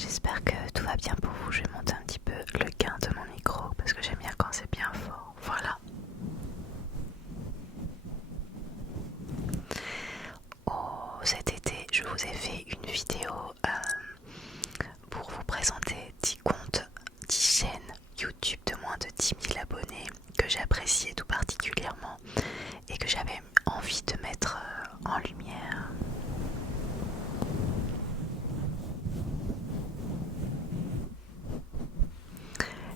J'espère que tout va bien pour vous. Je vais monter un petit peu le gain de mon micro parce que j'aime bien quand c'est bien fort. Voilà. Oh, cet été, je vous ai fait une vidéo pour vous présenter 10 comptes, 10 chaînes YouTube de moins de 10 000 abonnés que j'appréciais tout particulièrement et que j'avais envie de mettre en lumière.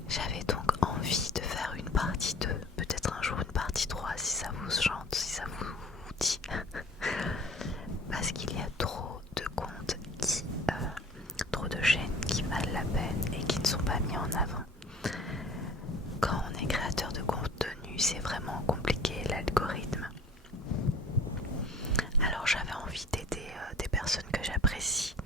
J'avais donc envie de faire une partie 2, peut-être un jour une partie 3 si ça vous chante, si ça vous dit. Parce qu'il y a trop de comptes trop de chaînes qui valent la peine et qui ne sont pas mis en avant. Quand on est créateur de contenu, c'est vraiment compliqué l'algorithme. Alors j'avais envie d'aider des personnes que j'apprécie.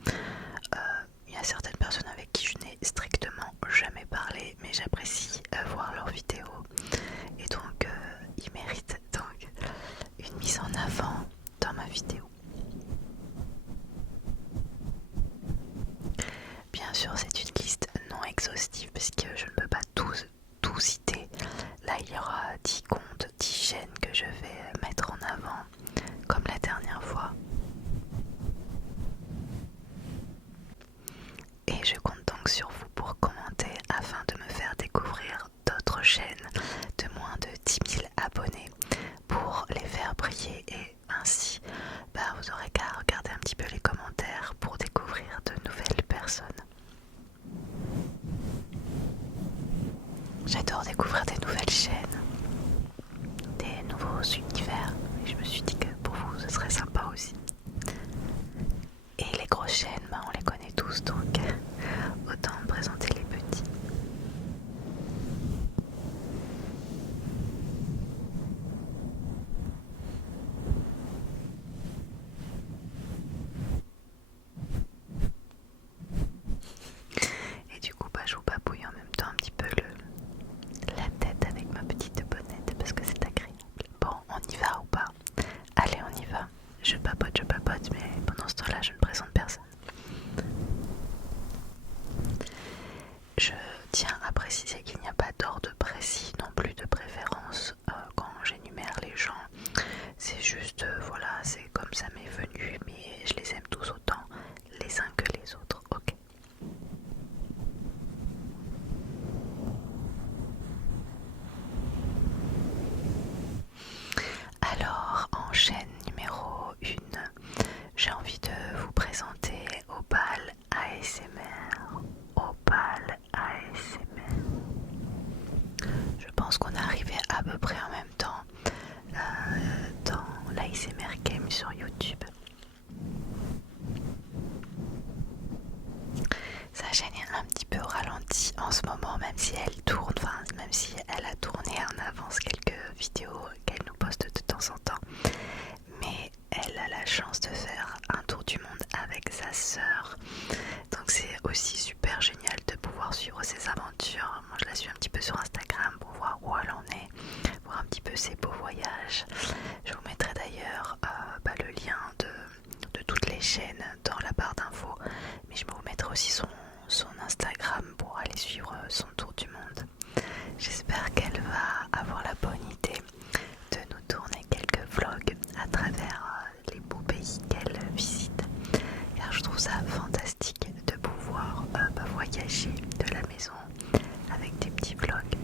Il y a certaines personnes avec qui je n'ai strictement jamais parlé, mais j'apprécie voir leurs vidéos. Et donc ils méritent donc une mise en avant dans ma vidéo. Bien sûr, c'est une liste non exhaustive parce que je ne peux pas tout citer. Là, il y aura 10 comptes, 10 chaînes que je vais mettre en avant, comme la dernière fois. Et je compte donc sur vous pour commenter afin de me faire découvrir d'autres chaînes de moins de 10 000 abonnés pour les faire briller et ainsi vous aurez qu'à regarder un petit peu les commentaires pour découvrir de nouvelles personnes. J'adore découvrir des nouvelles chaînes, des nouveaux univers et je me suis dit que pour vous ce serait sympa aussi. Et les grosses chaînes, on les connaît tous donc autant présenter les petits. Et du coup je vous papouille en même temps un petit peu la tête avec ma petite bonnette parce que c'est agréable. Bon, on y va ou pas? Allez, on y va. Je papote, mais pendant ce temps-là, je ne présente personne. Je tiens à préciser qu'il n'y a pas d'ordre précis, non plus de préférence quand j'énumère les gens. C'est juste, voilà, c'est comme ça m'est venu, mais je les aime tous autant les uns que les autres, ok? Alors, en chaîne numéro 1, j'ai envie de vous présenter Opal ASMR. Opal ASMR. Je pense qu'on est arrivé à peu près en même temps dans l'ASMR Game sur YouTube. Sa chaîne est un petit peu au ralenti en ce moment, même si elle tourne, même si elle a tourné en avance quelques vidéos qu'elle nous poste de temps en temps. Mais elle a la chance de faire un tour du monde avec sa sœur. Donc c'est aussi super génial de pouvoir suivre ses aventures. Moi je la suis un petit peu sur Instagram pour voir où elle en est, voir un petit peu ses beaux voyages. Je vous mettrai d'ailleurs le lien de toutes les chaînes dans la barre d'infos. Mais je vous mettrai aussi son Instagram pour aller suivre son tour du monde. J'espère qu'elle va avoir la bonne idée de nous tourner quelques vlogs à travers les beaux pays qu'elle visite, car je trouve ça fantastique de pouvoir voyager de la maison avec des petits vlogs.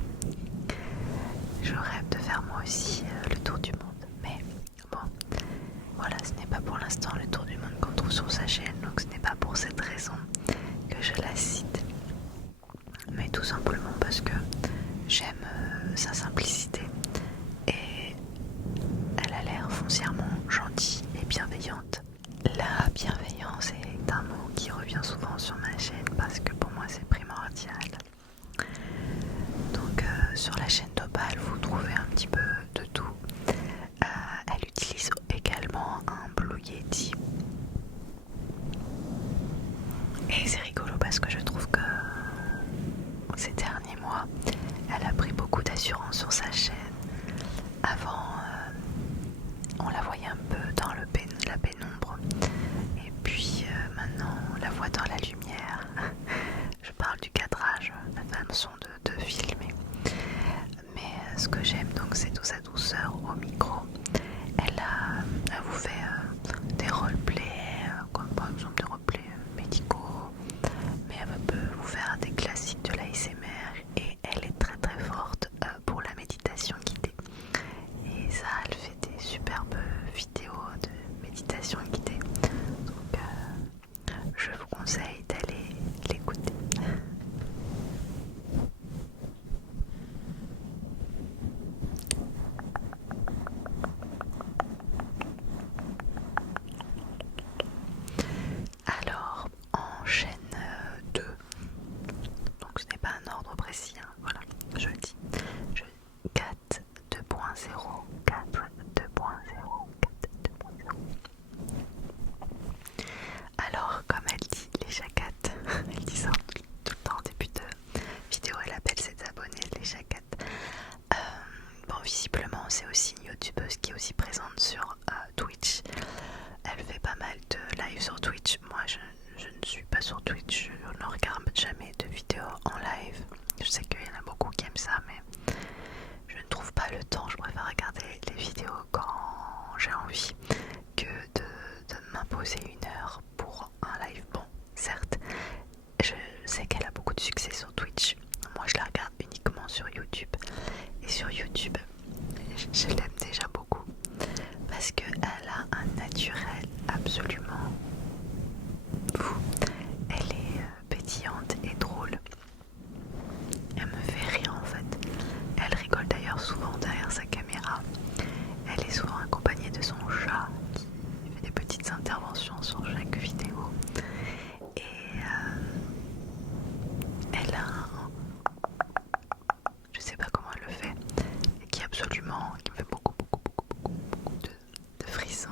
Je rêve de faire moi aussi le tour du monde, mais bon, voilà, ce n'est pas pour l'instant le tour du monde qu'on trouve sur sa chaîne, donc ce n'est pas pour cette raison que je la cite, mais tout simplement parce que j'aime sa simplicité et elle a l'air foncièrement gentille et bienveillante. La bienveillance est un mot qui revient souvent sur ma chaîne parce que pour moi c'est primordial. Donc sur la chaîne d'Opal vous trouvez un petit peu de tout. Elle utilise également un Blue Yeti. Et c'est rigolo parce que je trouve que ces derniers mois, elle a pris beaucoup d'assurance sur sa chaîne. Avant, on la voyait un peu dans la pénombre. Et puis maintenant, on la voit dans la lumière. conseille d'aller l'écouter. Alors, en chaîne 2, donc ce n'est pas un ordre précis, hein, voilà, je le dis. 4 2.0, 4 2.0, 4 2.0. Alors, comme elle dit, les chacates, elle dit ça tout le temps en début de vidéo, elle appelle ses abonnés les chacates. Bon, visiblement, c'est aussi une youtubeuse qui est aussi présente sur Twitch. Elle fait pas mal de live sur Twitch. Moi, je ne suis pas sur Twitch, je ne regarde jamais de vidéos en live. Je sais qu'il y en a beaucoup qui aiment ça, mais je ne trouve pas le temps. Je préfère regarder les vidéos quand j'ai envie que de m'imposer une heure pour un live. Bon, certes, je sais qu'elle a beaucoup de succès sur Twitch. Moi, je la regarde uniquement sur YouTube. Et sur YouTube, je l'aime déjà beaucoup parce qu'elle a un naturel absolument fou. Elle est pétillante et drôle. Elle me fait rire en fait. Elle rigole d'ailleurs souvent derrière sa caméra. Elle est souvent accompagnée de son chat qui fait des petites interventions sur chaque vidéo. Et elle a un... Je sais pas comment elle le fait. Et qui me fait beaucoup de frissons.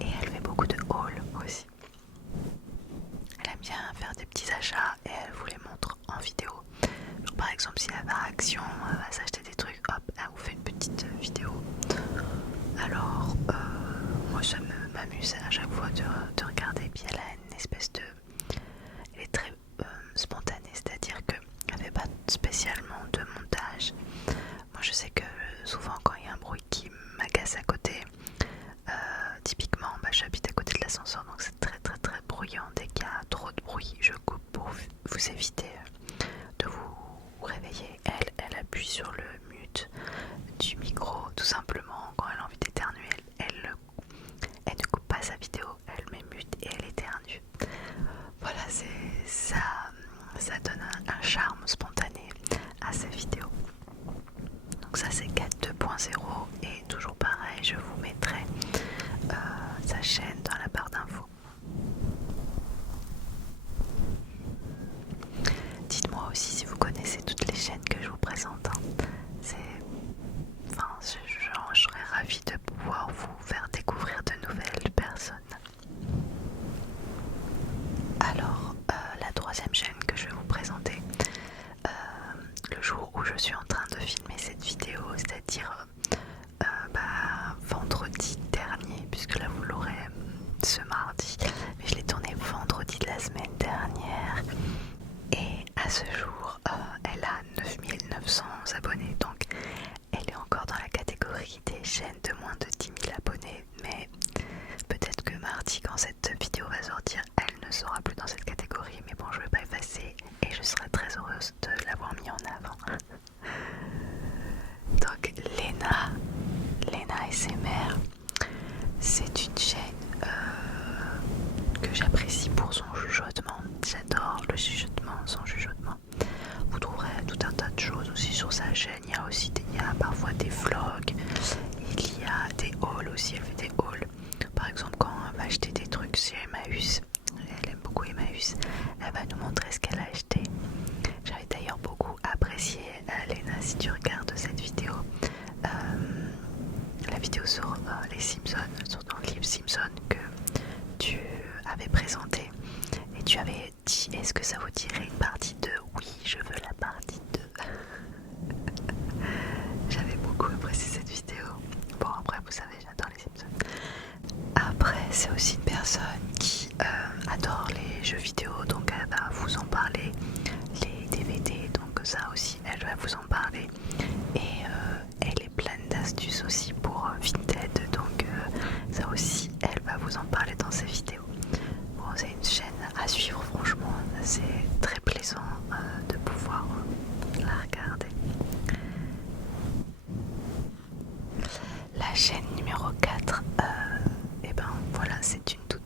Et elle fait beaucoup de hauls aussi. Elle aime bien faire des petits achats et elle vous les montre en vidéo. Genre, par exemple, si elle va à Action, elle va s'acheter des trucs, hop, elle vous fait une petite vidéo. Alors, moi ça m'amuse à chaque fois de regarder. Puis elle a une espèce de... Elle est très spontanée, c'est-à-dire qu'elle fait pas spécialement de montage. Moi je sais que souvent quand il y a un bruit qui m'agace à côté, typiquement j'habite à côté de l'ascenseur, donc c'est très bruyant. Dès qu'il y a trop de bruit, je coupe pour vous éviter de vous réveiller. Elle appuie sur le mute du micro tout simplement quand elle a envie d'éternuer. Elle ne coupe pas sa vidéo, elle met mute et elle éternue. Voilà, ça donne un charme spontané à sa vidéo. Donc ça c'est 4 2.0 et toujours pareil, je vous mettrai sa chaîne dans la barre d'infos. Dites-moi aussi si vous connaissez toutes les chaînes que je vous présente. Je serais ravie de pouvoir vous faire découvrir de nouvelles personnes. Alors, la troisième chaîne que je vais vous présenter, le jour où je suis en train de filmer cette vidéo, c'est-à-dire vendredi dernier, puisque là vous l'aurez ce mardi, mais je l'ai tourné vendredi de la semaine dernière. Et à ce jour, elle a 9900 abonnés, donc elle est encore dans la catégorie des chaînes de moins de 10 000 abonnés, mais peut-être que mardi, quand cette vidéo va sortir, elle ne sera plus dans cette catégorie, mais bon, je ne vais pas effacer et je serai très heureuse de l'avoir mis en avant. Donc Léna SMR, c'est une chaîne que j'apprécie pour son chuchotement. J'adore le chuchotement, son chuchotement. Vous trouverez tout un tas de choses aussi sur sa chaîne. Il y a parfois des vlogs, il y a des hauls aussi, elle fait des hauls. Par exemple, quand elle va acheter des trucs chez Emmaüs, elle aime beaucoup Emmaüs, elle va nous montrer ce qu'elle a acheté. J'avais d'ailleurs beaucoup apprécié, Léna, si tu regardes cette vidéo, la vidéo sur les Simpsons, sur ton livre Simpson que tu avais présenté et tu avais dit est-ce que ça vous dirait une partie 2? Oui, je veux la partie 2. J'avais beaucoup apprécié cette vidéo. Bon, après vous savez, j'adore les Simpsons. Après, c'est aussi une personne qui adore les jeux vidéo, donc elle va vous en parler, les DVD, donc ça aussi elle va vous en parler. Et elle est pleine d'astuces aussi pour Vinted, donc ça aussi elle va vous en parler dans ses vidéos. Bon, c'est une chaîne à suivre, franchement, c'est très plaisant de pouvoir la regarder. La chaîne numéro 4, et ben voilà, c'est une toute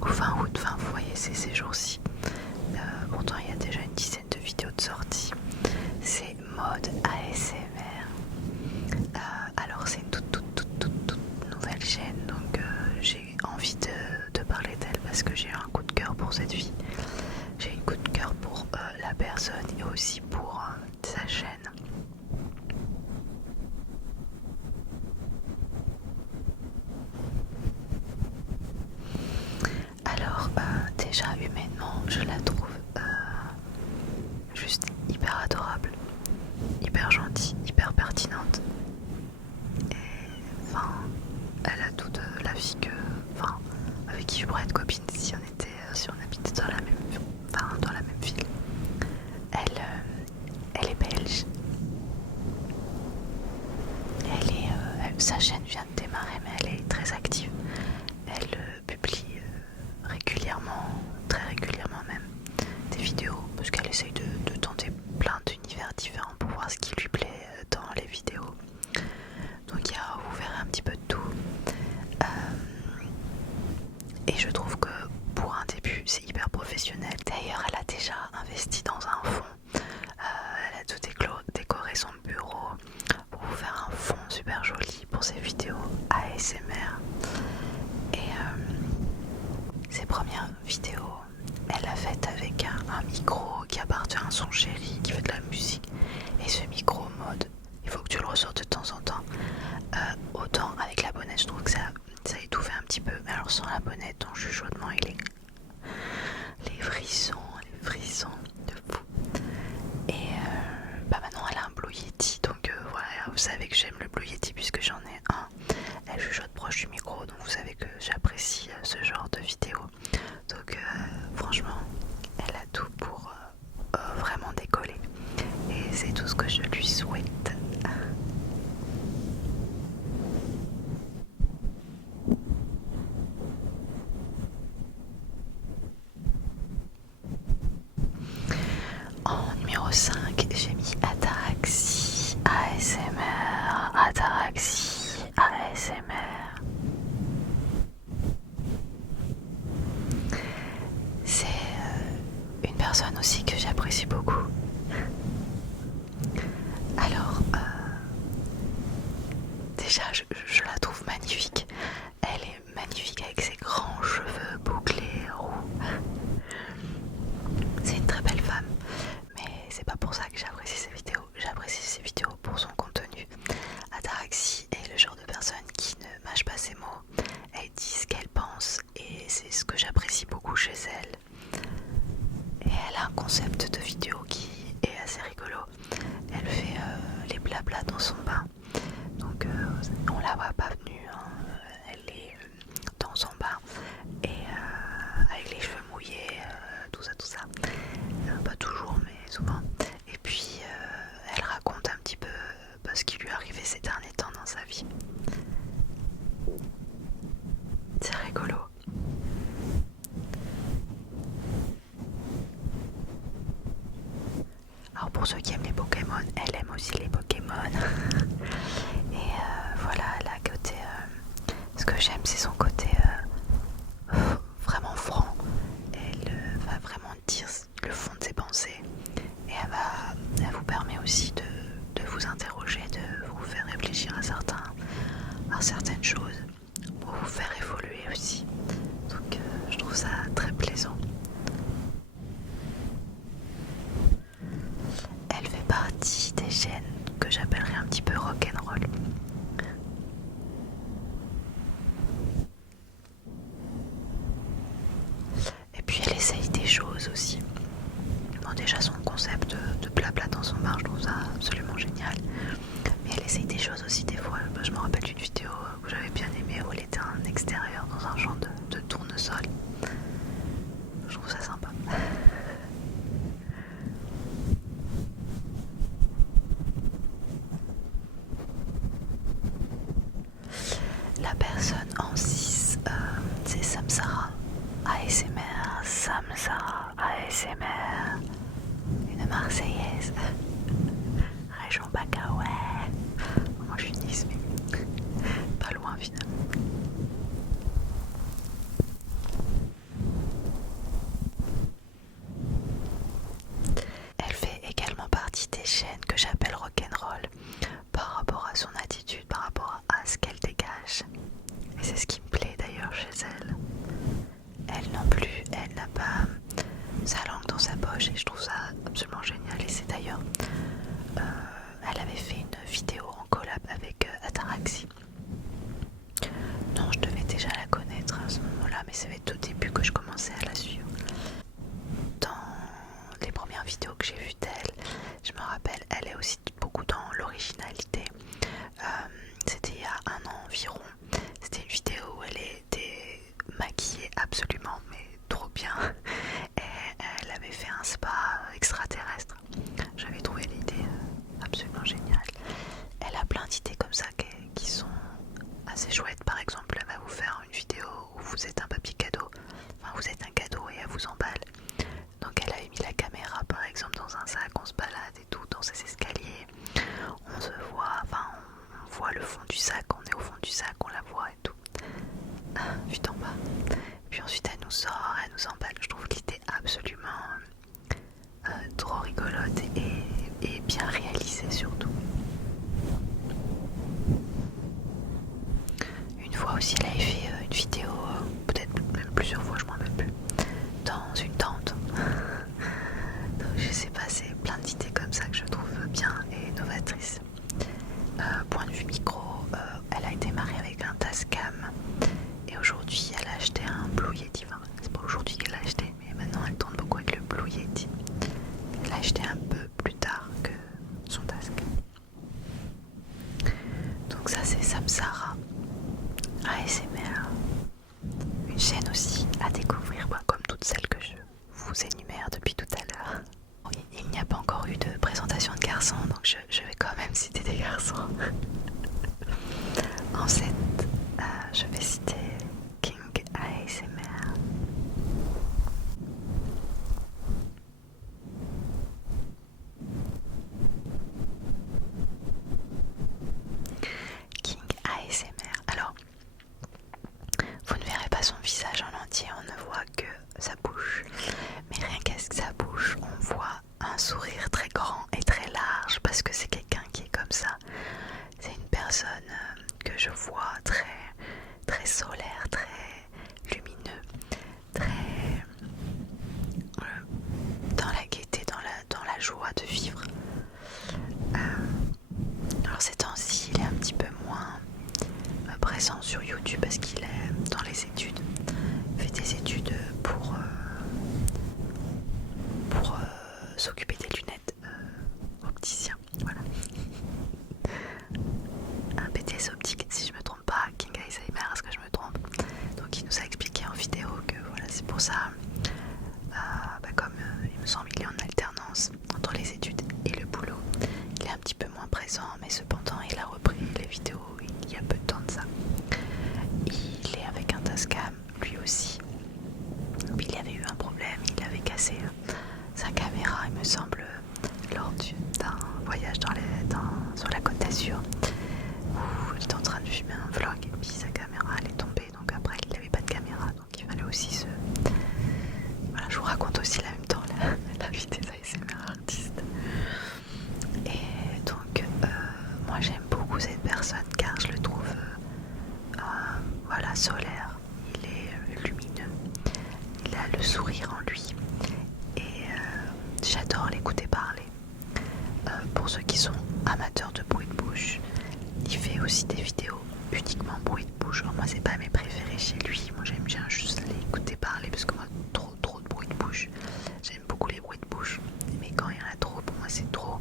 ou fin août, enfin vous voyez c'est ces jours-ci. Pourtant il y a déjà une dizaine de vidéos de sortie. C'est mode ASMR. Alors c'est une toute nouvelle chaîne, donc j'ai envie de parler d'elle parce que j'ai un coup de cœur pour cette fille. J'ai un coup de cœur pour la personne et aussi pour sa chaîne. Alors déjà humainement je la trouve juste hyper adorable, hyper gentille, hyper pertinente. Et enfin, elle a toute la vie que, enfin, avec qui je pourrais être copine si on habitait dans la même ville. Elle est belge. Sa chaîne vient de démarrer, mais elle est très active. Elle publie régulièrement, très régulièrement même, des vidéos parce qu'elle essaye de tenter plein d'univers différents pour voir ce qui lui plaît dans les vidéos. Donc vous verrez un petit peu de tout. Et je trouve que pour un début c'est hyper professionnel. D'ailleurs elle a déjà investi dans un fond. Elle a tout décoré son bureau pour vous faire un fond super joli pour ses vidéos ASMR. Et ses premières vidéos, elle l'a faite avec un micro qui appartient à son chéri qui fait de la musique. Et ce micro mode, il faut que tu le ressortes de temps en temps. Autant avec la bonnette, je trouve que ça étouffait un petit peu. Mais alors sans la bonnette, ton chuchotement, les frissons de fou. Et maintenant elle a un Blue Yeti, donc voilà, vous savez que j'aime le Blue Yeti puisque j'en ai un. Elle chuchote proche du micro, donc vous savez que j'apprécie ce genre de vidéo. Donc franchement, elle a tout pour vraiment décoller. Et c'est tout ce que je lui souhaite. En numéro 5, j'ai mis Ataraxie ASMR. Ataraxie ASMR. C'est une personne aussi que j'apprécie beaucoup. Alors, déjà, je la trouve magnifique. Elle est magnifique avec ses grands cheveux bouclés, roux. C'est une très belle femme. Mais c'est pas pour ça que j'apprécie ses vidéos. J'apprécie ses vidéos pour son contenu. Ataraxie est le genre de personne qui ne mâche pas ses mots. Elle dit ce qu'elle pense et c'est ce que j'apprécie beaucoup chez elle. Et elle a un concept de vidéo qui est assez rigolo. Elle fait les blabla dans son bain. Donc on la voit pas venue, hein. Elle est dans son bain et avec les cheveux mouillés, tout ça. Pas toujours mais souvent. Et puis elle raconte un petit peu ce qui lui est arrivé ces derniers temps dans sa vie. C'est rigolo. Alors pour ceux qui aiment les Pokémon, elle aime aussi les Pokémon. Et voilà, elle a côté... ce que j'aime, c'est son côté vraiment franc. Elle va vraiment dire le fond de ses pensées. Et elle vous permet aussi de vous interroger, de vous faire réfléchir à certaines choses, pour vous faire évoluer aussi. Donc je trouve ça très plaisant. Elle fait partie des chaînes que j'appellerais un petit peu rock'n'roll. Et puis elle essaye des choses aussi. Bon, déjà son concept de blabla dans son bar, je trouve ça absolument génial. Mais elle essaye des choses aussi des fois. Je me rappelle d'une vidéo que j'avais bien aimée où elle était en extérieur dans un champ de tournesol. Je trouve ça sympa. La personne en 6, c'est Samsara ASMR. Samsara ASMR, une Marseillaise, région Baca, ouais. Moi je suis Nice, mais pas loin finalement. collab avec Ataraxie. Non, je devais déjà la connaître à ce moment-là, mais ça va être au début que je commençais à la suivre. Dans les premières vidéos que j'ai vues d'elle, je me rappelle, elle est aussi beaucoup dans l'originalité. C'était il y a un an environ. C'était une vidéo où elle était maquillée absolument, mais trop bien. Et elle avait fait un spa extraterrestre. J'avais trouvé l'idée absolument géniale. Elle a plein d'idées comme ça qui sont assez chouettes. Par exemple, elle va vous faire une vidéo où vous êtes un papier cadeau. Enfin, vous êtes un cadeau et elle vous emballe. Donc elle avait mis la caméra par exemple dans un sac, on se balade et tout, dans ses escaliers. On se voit, enfin on voit le fond du sac, on est au fond du sac, on la voit et tout. Vue d'en bas. Puis ensuite elle nous sort, elle nous emballe. Je trouve l'idée absolument trop rigolote et bien réalisée surtout. Une fois aussi elle avait fait une vidéo, peut-être même plusieurs fois, je m'en rappelle plus, dans une tente. Donc je sais pas, c'est plein d'idées comme ça que je trouve bien et novatrices. Point de vue micro, elle a été mariée avec un Tascam et aujourd'hui elle a acheté un Blue Yeti. Enfin, c'est pas aujourd'hui qu'elle l'a acheté, mais maintenant elle tourne beaucoup avec le Blue Yeti. Elle l'a acheté un peu plus tard que son Tascam. Donc ça c'est Samsara ASMR, une chaîne aussi à découvrir, comme toutes celles que je vous énumère depuis tout à l'heure. Il n'y a pas encore eu de présentation de garçons, donc je vais quand même citer des garçons. En 7, je vais citer King ASMR. King ASMR. Alors, vous ne verrez pas son visage en entier, on ne voit que sa bouche. Mais rien qu'à sa bouche, on voit un sourire très grand et très large parce que c'est quelqu'un qui est comme ça. C'est une personne que je vois très, très solaire, très lumineux, très dans la gaieté, dans la joie de vivre. Alors ces temps-ci, il est un petit peu moins présent sur YouTube parce qu'il est dans les études. Il fait des études pour s'occuper des lunettes opticien. Voilà. Un BTS optique, si je me trompe pas, King ASMR, est-ce que je me trompe? Donc il nous a expliqué en vidéo que voilà, c'est pour ça, comme il me semble qu'il est en alternance entre les études et le boulot, il est un petit peu moins présent, mais cependant il a repris les vidéos il y a peu de temps de ça. Il est avec un Tascam, lui aussi. Puis il avait eu un problème, il avait cassé sa caméra, il me semble, lors d'un voyage sur la Côte d'Azur, où il était en train de filmer un vlog et puis sa caméra elle est tombée, donc après il n'avait pas de caméra, donc il fallait aussi se... Voilà, je vous raconte aussi en même temps la vie des ASMR artistes. Et donc moi j'aime beaucoup cette personne car je le trouve voilà, solaire, il est lumineux, il a le sourire en lui et j'adore l'écouter parler. Pour ceux qui sont amateurs de bruit de bouche, il fait aussi des vidéos uniquement bruit de bouche. Alors moi c'est pas mes préférés chez lui, moi j'aime bien juste l'écouter parler parce que moi trop de bruit de bouche. J'aime beaucoup les bruits de bouche, mais quand il y en a trop, pour moi c'est trop.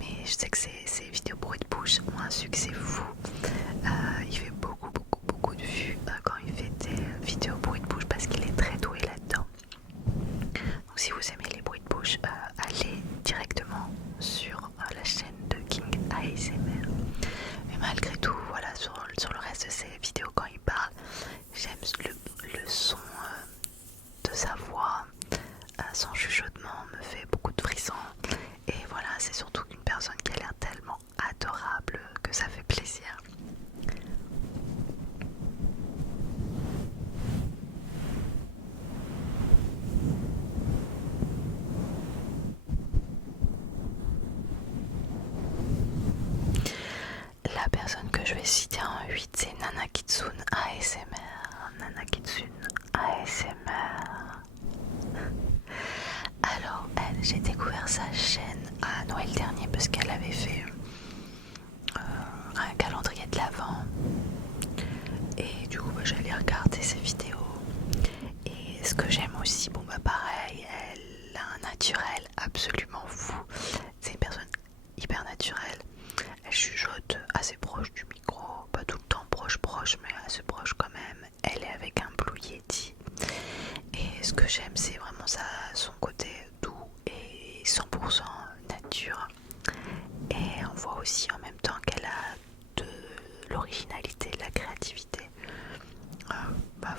Mais je sais que ces vidéos bruit de bouche ont un succès fou. Il fait beaucoup de vues quand il fait des vidéos bruit de bouche parce qu'il est très doué là-dedans. Donc si vous aimez les bruits de bouche, allez directement sur la chaîne de King ASMR. Mais malgré tout, voilà, sur le reste de ses vidéos quand il parle, j'aime le son de sa voix, son chuchotement me fait beaucoup de frissons. Et voilà, c'est surtout une personne qui a l'air tellement adorable que ça fait plaisir. La personne que je vais citer en 8, c'est Nana Kitsune ASMR. Nana Kitsune ASMR. Alors, j'ai découvert sa chaîne à Noël dernier parce qu'elle avait fait elle chuchote assez proche du micro, pas tout le temps proche mais assez proche quand même. Elle est avec un Blue Yeti et ce que j'aime c'est vraiment son côté doux et 100% nature. Et on voit aussi en même temps qu'elle a de l'originalité, de la créativité.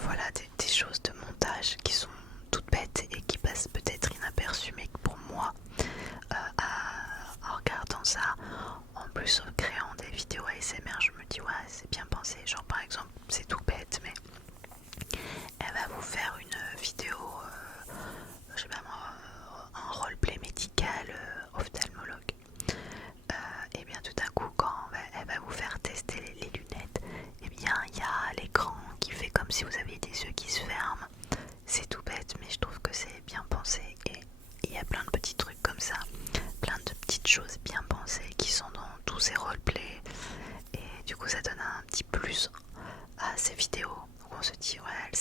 Voilà des choses de montage qui sont toutes bêtes et qui passent peut-être inaperçues, mais que pour moi, en regardant ça, en plus en créant des vidéos ASMR, je me dis ouais c'est bien pensé. Genre par exemple, c'est tout bête, mais elle va vous faire une vidéo, je sais pas moi, un roleplay médical ophtalmologue. Et bien tout d'un coup quand elle va vous faire tester les lunettes, et bien il y a l'écran qui fait comme si vous aviez des yeux qui se ferment. C'est tout bête mais je trouve que c'est bien pensé et il y a plein de petits trucs comme ça, plein de petites choses bien pensées qui sont dans tous ces roleplays et du coup ça donne un petit plus à ces vidéos où on se dit ouais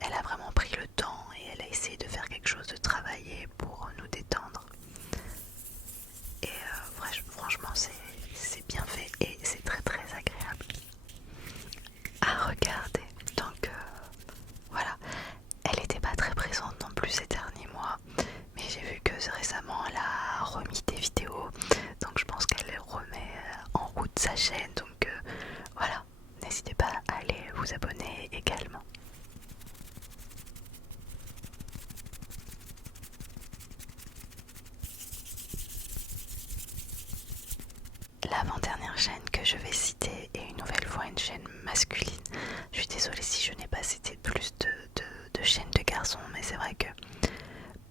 elle a vraiment pris le temps et elle a essayé de faire quelque chose de travaillé pour nous détendre. Et franchement c'est bien fait et c'est très très agréable à regarder. Donc voilà, elle n'était pas très présente non plus ces derniers mois, mais j'ai vu que récemment elle a remis des vidéos, donc je pense qu'elle remet en route sa chaîne, donc voilà, n'hésitez pas à aller vous abonner également. L'avant-dernière chaîne que je vais citer est une nouvelle fois une chaîne masculine. Je suis désolée si je n'ai pas cité plus de chaînes de garçons, mais c'est vrai que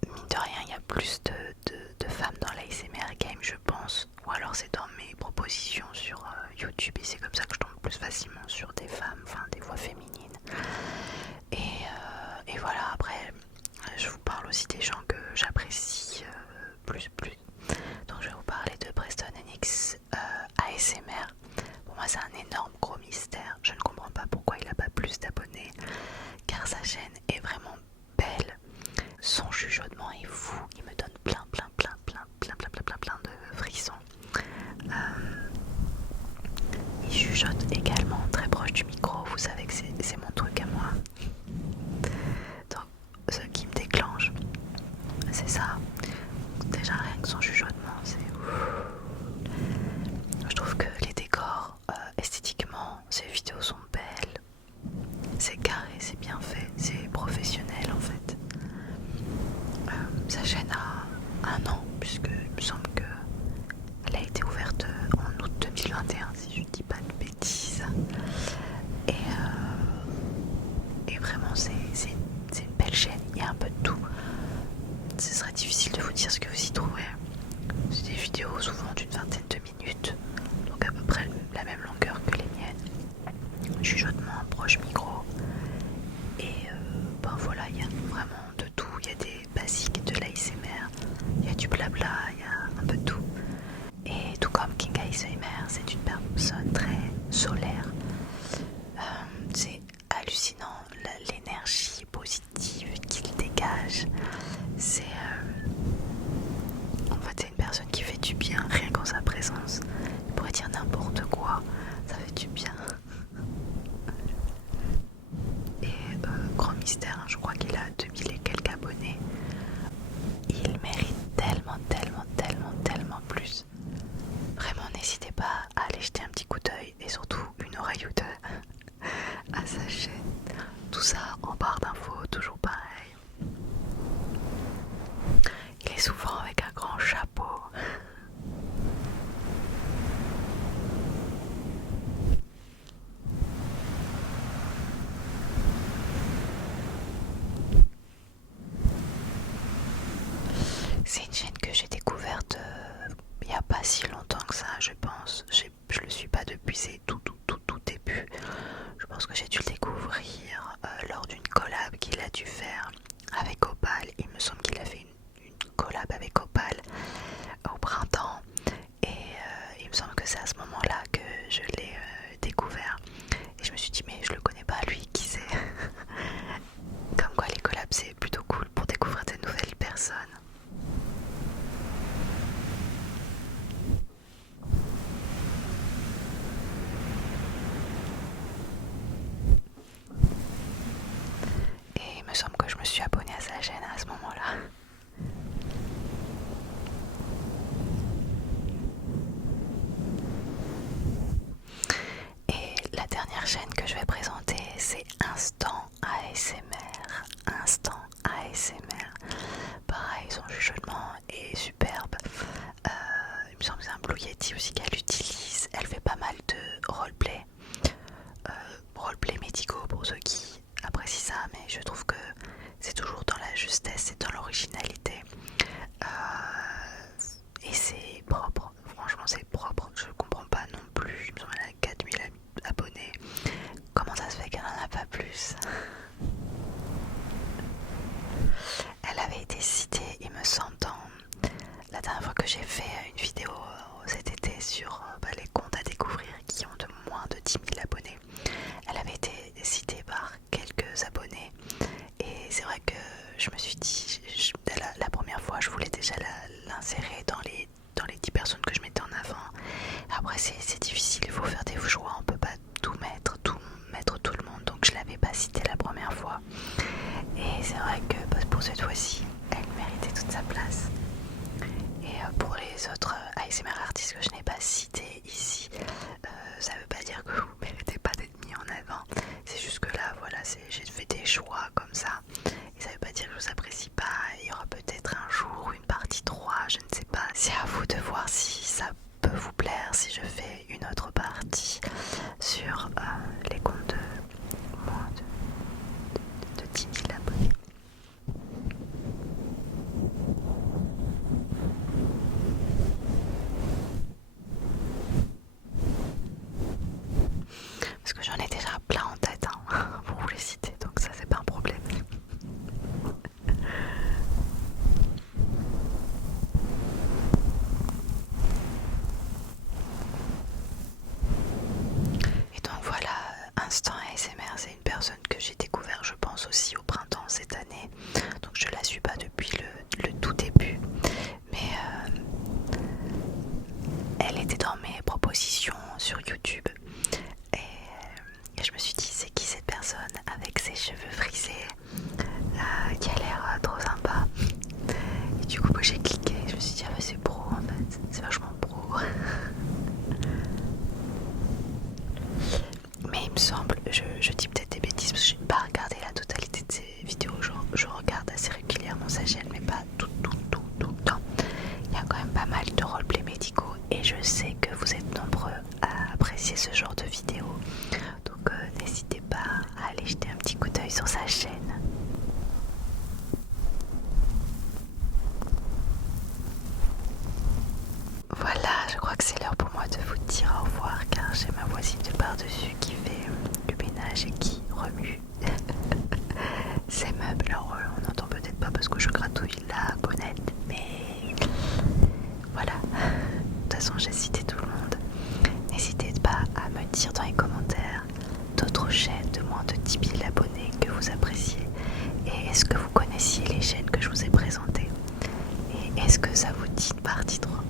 mine de rien il y a plus de femmes dans l'ASMR game je pense, ou alors c'est dans mes propositions sur YouTube et c'est comme ça que je tombe plus facilement sur des femmes, enfin des voix féminines. Et voilà, après je vous parle aussi des gens que j'apprécie plus. Donc je vais vous parler de Preston NX ASMR. Pour moi c'est un énorme gros mystère. Je ne comprends pas pourquoi il n'a pas plus d'abonnés, car sa chaîne est vraiment belle. Son chuchotement est fou. Il me donne plein de frissons. Il chuchote également très proche du micro. Vous savez que c'est mon truc à moi. Donc ce qui me déclenche, c'est ça. Déjà rien que son chuchotement, c'est je trouve que les décors esthétiquement, ces vidéos sont belles, c'est carré, c'est bien fait, c'est professionnel en fait. Sa chaîne a un an, puisque il me semble qu'elle a été ouverte en août 2021 si je dis pas de bêtises. Et vraiment c'est une belle chaîne, il y a un peu de tout. Ce serait difficile de vous dire ce que vous y trouverez. C'est des vidéos souvent d'une vingtaine de minutes, donc à peu près la même longueur que les miennes. Chuchotement, proche micro. Et ben voilà, il y a vraiment de tout. Il y a des basiques de l'ASMR, il y a du blabla, il y a un peu de tout. Et tout comme King ASMR, c'est une personne très solaire. C'est hallucinant l'énergie positive qu'il dégage. C'est en fait c'est une personne qui fait du bien rien qu'en sa présence. Il pourrait dire n'importe quoi, ça fait du bien. Et grand mystère, hein, je crois qu'il a 2000 et quelques abonnés. Il mérite tellement plus. Vraiment n'hésitez pas à aller jeter un petit coup d'œil et surtout une oreille ou deux à sa chaîne. Tout ça en barre d'infos, toujours pareil. Il est souvent avec un grand chapeau. suis abonnée à sa chaîne à ce moment-là. Et la dernière chaîne que je vais présenter, c'est Instant ASMR. Instant ASMR. Pareil, son chuchotement est superbe. Il me semble que c'est un Blue Yeti aussi qu'elle utilise. Elle fait pas mal de roleplay. Roleplay médicaux pour ceux qui apprécient ça, mais je trouve que c'est toujours dans la justesse et dans l'originalité. Et c'est propre, franchement c'est propre. Je comprends pas non plus. Il me semble qu'elle a 4000 abonnés. Comment ça se fait qu'elle en a pas plus? Elle avait été citée, il me semble, dans la dernière fois que j'ai fait une vidéo cet été sur les comptes à découvrir qui ont de moins de 10 000 abonnés. Elle avait été citée par quelques abonnés et c'est vrai que je me suis dit, la première fois je voulais déjà l'insérer dans les 10 personnes que je mettais en avant. Après c'est difficile, il faut faire des choix, on peut pas tout mettre tout le monde, donc je l'avais pas cité la première fois. Et c'est vrai que pour cette fois-ci, elle méritait toute sa place. Et pour les autres ASMR artistes que je n'ai pas cités ici, ça veut pas dire que vous méritez pas d'être mis en avant. C'est juste que là, voilà, j'ai fait des choix comme ça. Et ça veut pas dire que je vous apprécie pas. Il y aura peut-être un jour une partie 3, je ne sais pas. C'est à vous de voir si ça peut vous plaire, si je fais une autre partie sur les comptes de moins de 10 000 abonnés. Parce que j'en ai déjà plein en tête pour vous les citer, donc ça c'est pas un problème. Et donc voilà, Instant ASMR, c'est une personne que j'ai découvert je pense aussi au printemps cette année. Donc je la suis pas depuis le tout début. Mais elle était dans mes propositions sur YouTube. Et je me suis dit, c'est qui cette personne avec ses cheveux frisés qui a l'air trop sympa. Et du coup j'ai cliqué, je me suis dit ah bah c'est pro en fait, c'est vachement pro. Mais il me semble, je dis peut-être des bêtises parce que je n'ai pas regardé la totalité de ses vidéos, je regarde assez régulièrement sa chaîne mais pas tout le temps. Il y a quand même pas mal de roleplay médicaux et je sais que vous êtes nombreux à apprécier ce genre de vidéos. Donc n'hésitez pas à aller jeter un petit coup d'œil sur sa chaîne. Voilà, je crois que c'est l'heure pour moi de vous dire au revoir car j'ai ma voisine de par-dessus qui fait du ménage et qui remue ses meubles. Alors on n'entend peut-être pas parce que je gratouille la bonnette, mais voilà. De toute façon j'ai cité tout le monde. N'hésitez pas à me dire dans les commentaires d'autres chaînes de moins de 10 000 abonnés que vous appréciez. Et est-ce que vous connaissiez les chaînes que je vous ai présentées? Et est-ce que ça vous dit une partie 3?